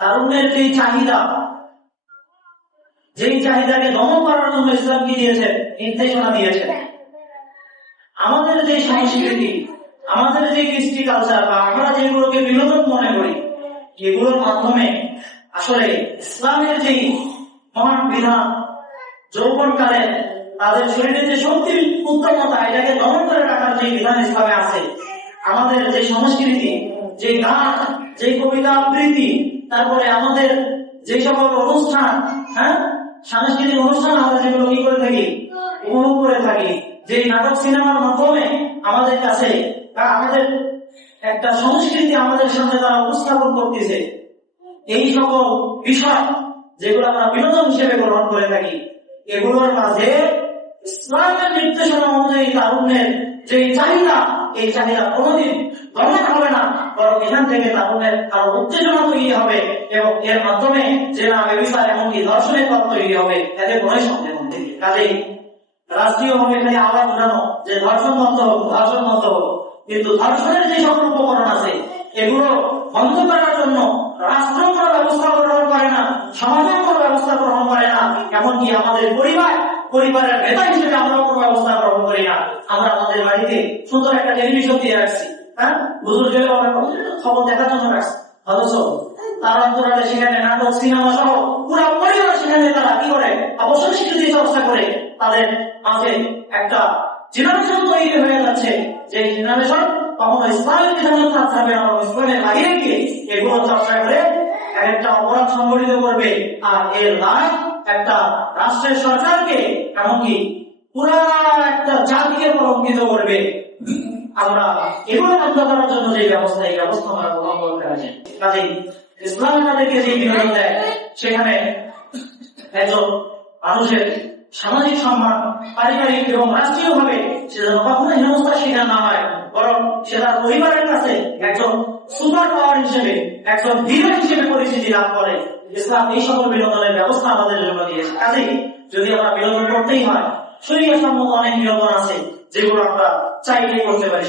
তারুণ্যের যেই চাহিদা, যেই চাহিদাকে দমন করার জন্য ইসলাম কি দিয়েছে, নির্দেশনা দিয়েছে। আমাদের যে সংস্কৃতি, আমাদের যে কৃষ্টি কালচার বা আমরা যেগুলোকে বিনোদন মনে করি, এগুলোর মাধ্যমে আসলে ইসলামের যেই মহান বিধান, যৌবনকালে তাদের শরীরে যে শক্তির উত্তমতা, এটাকে দমন করে রাখার যে বিধান ইসলামে আছে, আমাদের যে সংস্কৃতি, যে গান, যে কবিতা আবৃত্তি, তারপরে আমাদের যে সকল অনুষ্ঠান, সাংস্কৃতিক অনুষ্ঠান আমরা যেগুলো কি করে থাকি, উপভোগ করে থাকি, যে নাটক সিনেমার মাধ্যমে আমাদের কাছে আমাদের একটা সংস্কৃতি আমাদের সামনে তারা উপস্থাপন করতেছে, এই সকল বিষয় যেগুলো আমরা বিনোদন হিসেবে গ্রহণ করে থাকি, এগুলোর মাঝে ইসলামের নির্দেশনা অনুযায়ী তারুণ্যের যে চাহিদা, এই চাহিদা কোনোদিন দমন হবে না, বরং এখান থেকে তারুণ্যের আরো উত্তেজনা তৈরি হবে এবং এর মাধ্যমে জেনা, ব্যভিচার এমনকি ধর্ষণের পথ তৈরি হবে, এতে কোনো সন্দেহ নেই। কাজেই রাষ্ট্রীয়ভাবে খালি আওয়াজ উঠানো যে ধর্ষণ বন্ধ হোক, ধর্ষণ বন্ধ হোক, কিন্তু ধর্ষণের যে সকল উপকরণ আছে এগুলো বন্ধ করার জন্য রাষ্ট্র কোনো ব্যবস্থা গ্রহণ করে না, সমাজের কোনো ব্যবস্থা গ্রহণ করে না, এমনকি আমাদের পরিবারের নেতা হিসেবে আমরাও কোনো ব্যবস্থা গ্রহণ করি না। আমরা আমাদের বাড়িতে সুন্দর একটা টেলিভিশন দিয়ে রাখছি, হুজুর জেলে খবর দেখার জন্য রাখছি, অথচ তারা অন্তরালে সেখানে নাটক, সিনেমা সহ পুরো পরিবার সেখানে তারা কি করে, অপসংস্কৃতি চর্চা করে তাদের মাঝে একটা জেনারেশন তৈরি হয়ে যাচ্ছে, যে জেনারেশন কখনো ইসলামের বিধানের কাজ থাকবে না, ইসলামের বাইরে গিয়ে এগুলো চর্চা করে একটা অপরাধ সংগঠিত করবে, আর এর দায় একটা রাষ্ট্রের সরকারকে, এমনকি পুরা একটা জাতিকে কলঙ্কিত করবে। আমরা এগুলো বন্ধ করার জন্য যে ব্যবস্থা, এই ব্যবস্থা আমরা গ্রহণ করতে পারি। কাজেই ইসলাম আমাদেরকে যে বিনোদন দেয়, সেখানে একজন মানুষের সামাজিক সম্মান, পারিবারিক এবং রাষ্ট্রীয় ভাবে সে যেন কখনো হেনস্থার শিকার না হয়, বরং সে তার পরিবারের কাছে একজন সুপার পাওয়ার হিসেবে, একজন হিরো হিসেবে পরিচিতি লাভ করে। ইসলাম এই সকল বিনোদনের ব্যবস্থা আমাদের জন্য দিয়েছে। কাজেই যদি আমরা বিনোদন করতেই হয়, শরীয়ত সম্মত অনেক বিনোদন আছে যেগুলো আমরা চাইলেই করতে পারি।